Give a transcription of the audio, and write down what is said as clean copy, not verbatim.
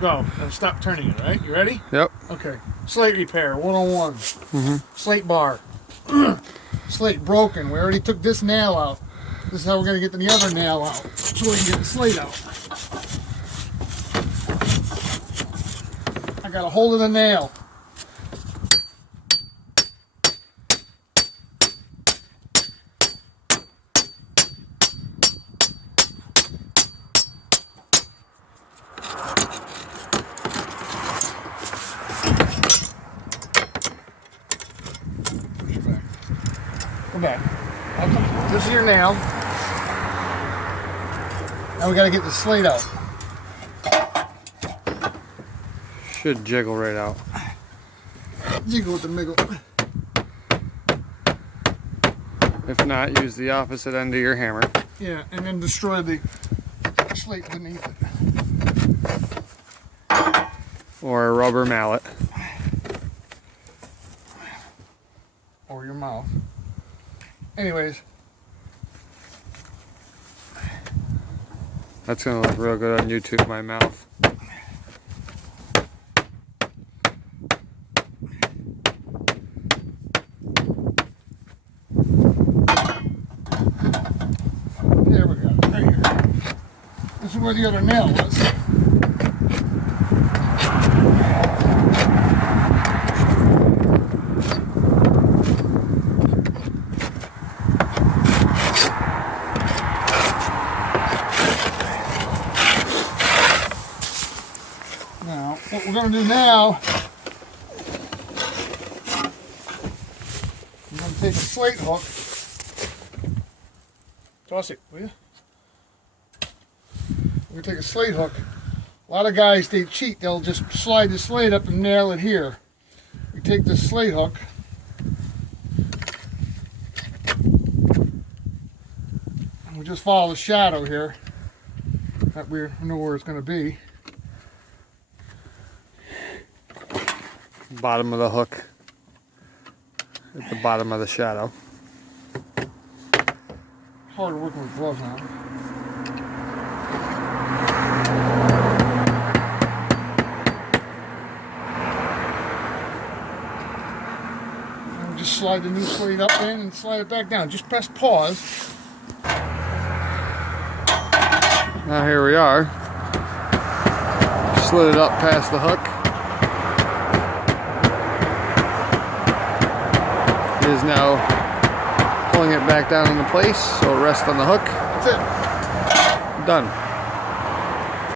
Go. And stop turning it, right? You ready? Yep. Okay. Slate repair, 101. Slate bar. Slate broken. We already took this nail out. This is how we're going to get the other nail out, so we can get the slate out. I got a hold of the nail. Come back. This is your nail. Now we got to get the slate out. Should jiggle right out. Jiggle with the miggle. If not, use the opposite end of your hammer. Yeah, and then destroy the slate beneath it. Or a rubber mallet. Or your mouth. Anyways. That's going to look real good on YouTube, my mouth. There we go, right here. This is where the other nail was. Now, what we're going to do now, I'm going to take a slate hook. Toss it, will you? We're going to take a slate hook. A lot of guys, they cheat. They'll just slide the slate up and nail it here. We take this slate hook. And we just follow the shadow here. That we know where it's going to be. Bottom of the hook. At the bottom of the shadow. Hard working with gloves on. And we just slide the new slate up in and slide it back down. Just press pause. Now here we are. Slid it up past the hook. It is now pulling it back down into place, so it'll rest on the hook. That's it. Done.